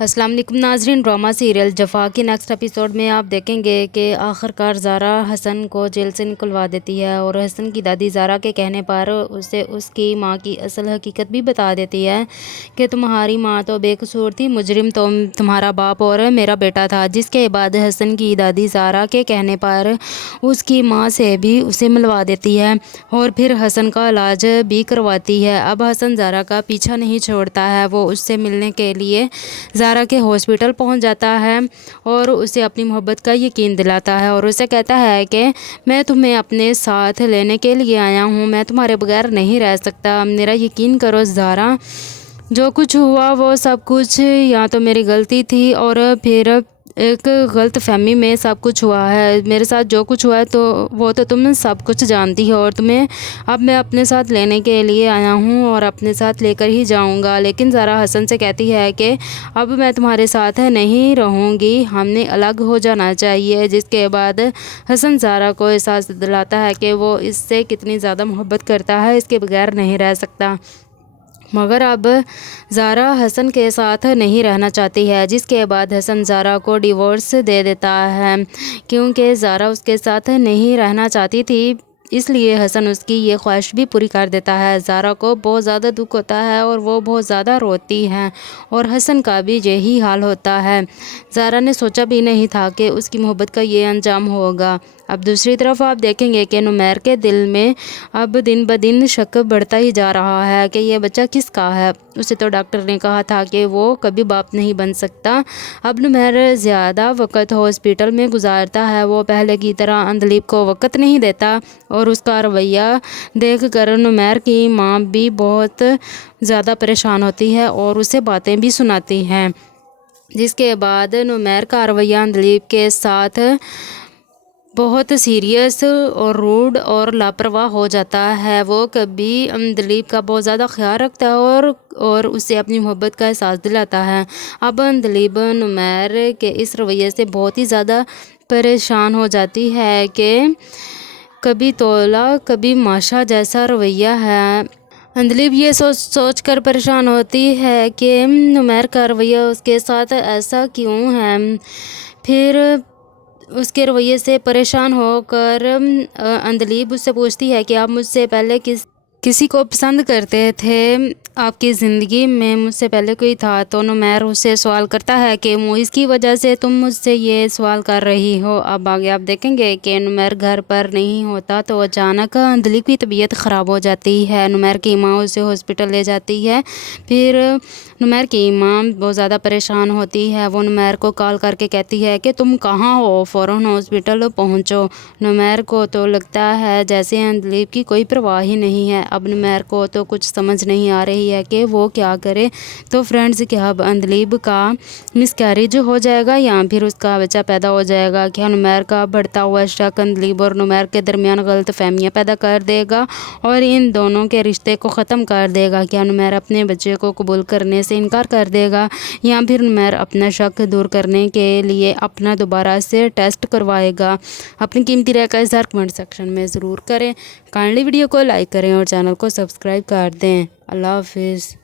السلام علیکم ناظرین، ڈرامہ سیریل جفا کی نیکسٹ ایپیسوڈ میں آپ دیکھیں گے کہ آخرکار زارا حسن کو جیل سے نکلوا دیتی ہے اور حسن کی دادی زارا کے کہنے پر اسے اس کی ماں کی اصل حقیقت بھی بتا دیتی ہے کہ تمہاری ماں تو بے قصور تھی، مجرم تو تمہارا باپ اور میرا بیٹا تھا، جس کے بعد حسن کی دادی زارا کے کہنے پر اس کی ماں سے بھی اسے ملوا دیتی ہے اور پھر حسن کا علاج بھی کرواتی ہے۔ اب حسن زارا کا پیچھا نہیں چھوڑتا ہے، وہ اس سے ملنے کے لیے زارا کے ہاسپٹل پہنچ جاتا ہے اور اسے اپنی محبت کا یقین دلاتا ہے اور اسے کہتا ہے کہ میں تمہیں اپنے ساتھ لینے کے لیے آیا ہوں، میں تمہارے بغیر نہیں رہ سکتا، میرا یقین کرو زارا، جو کچھ ہوا وہ سب کچھ یا تو میری غلطی تھی اور پھر ایک غلط فہمی میں سب کچھ ہوا ہے، میرے ساتھ جو کچھ ہوا ہے تو وہ تو تم سب کچھ جانتی ہو اور تمہیں اب میں اپنے ساتھ لینے کے لیے آیا ہوں اور اپنے ساتھ لے کر ہی جاؤں گا۔ لیکن زارا حسن سے کہتی ہے کہ اب میں تمہارے ساتھ نہیں رہوں گی، ہم نے الگ ہو جانا چاہیے، جس کے بعد حسن زارا کو احساس دلاتا ہے کہ وہ اس سے کتنی زیادہ محبت کرتا ہے، اس کے بغیر نہیں رہ سکتا۔ مگر اب زارا حسن کے ساتھ نہیں رہنا چاہتی ہے، جس کے بعد حسن زارا کو ڈیورس دے دیتا ہے کیونکہ زارا اس کے ساتھ نہیں رہنا چاہتی تھی، اس لیے حسن اس کی یہ خواہش بھی پوری کر دیتا ہے۔ زارا کو بہت زیادہ دکھ ہوتا ہے اور وہ بہت زیادہ روتی ہے اور حسن کا بھی یہی حال ہوتا ہے۔ زارا نے سوچا بھی نہیں تھا کہ اس کی محبت کا یہ انجام ہوگا۔ اب دوسری طرف آپ دیکھیں گے کہ نمیر کے دل میں اب دن بدن شک بڑھتا ہی جا رہا ہے کہ یہ بچہ کس کا ہے، اسے تو ڈاکٹر نے کہا تھا کہ وہ کبھی باپ نہیں بن سکتا۔ اب نمیر زیادہ وقت ہاسپٹل میں گزارتا ہے، وہ پہلے کی طرح اندلیب کو وقت نہیں دیتا اور اس کا رویہ دیکھ کر نمیر کی ماں بھی بہت زیادہ پریشان ہوتی ہے اور اسے باتیں بھی سناتی ہے، جس کے بعد نمیر کا رویہ اندلیب کے ساتھ بہت سیریس اور روڈ اور لاپرواہ ہو جاتا ہے۔ وہ کبھی اندلیب کا بہت زیادہ خیال رکھتا ہے اور اسے اپنی محبت کا احساس دلاتا ہے۔ اب اندلیب نمیر کے اس رویے سے بہت ہی زیادہ پریشان ہو جاتی ہے کہ کبھی تولا کبھی ماشا جیسا رویہ ہے۔ اندلیب یہ سوچ کر پریشان ہوتی ہے کہ نمیر کا رویہ اس کے ساتھ ایسا کیوں ہے، پھر اس کے رویے سے پریشان ہو کر اندلیب اس سے پوچھتی ہے کہ آپ مجھ سے پہلے کسی کو پسند کرتے تھے، آپ کی زندگی میں مجھ سے پہلے کوئی تھا؟ تو نمیر اس سے سوال کرتا ہے کہ اس کی وجہ سے تم مجھ سے یہ سوال کر رہی ہو۔ اب آگے آپ دیکھیں گے کہ نمیر گھر پر نہیں ہوتا تو اچانک اندلیب کی طبیعت خراب ہو جاتی ہے، نمیر کی ماں اسے ہاسپٹل لے جاتی ہے، پھر نمیر کی ماں بہت زیادہ پریشان ہوتی ہے، وہ نمیر کو کال کر کے کہتی ہے کہ تم کہاں ہو، فوراً ہاسپٹل پہنچو۔ نمیر کو تو لگتا ہے جیسے اندلیب کی کوئی پرواہ ہی نہیں ہے، اب نمیر کو تو کچھ سمجھ نہیں آ رہی ہے کہ وہ کیا کرے۔ تو فرینڈز، کیا اب اندلیب کا مس کیریج ہو جائے گا یا پھر اس کا بچہ پیدا ہو جائے گا؟ کیا نمیر کا بڑھتا ہوا شک اندلیب اور نمیر کے درمیان غلط فہمیاں پیدا کر دے گا اور ان دونوں کے رشتے کو ختم کر دے گا؟ کیا نمیر اپنے بچے کو قبول کرنے سے انکار کر دے گا یا پھر نمیر اپنا شک دور کرنے کے لیے اپنا دوبارہ سے ٹیسٹ کروائے گا؟ اپنی قیمتی رائے کا اظہار کمنٹ سیکشن میں ضرور کریں، کائنڈلی ویڈیو کو لائک کریں اور چینل کو سبسکرائب کر دیں۔ اللہ حافظ۔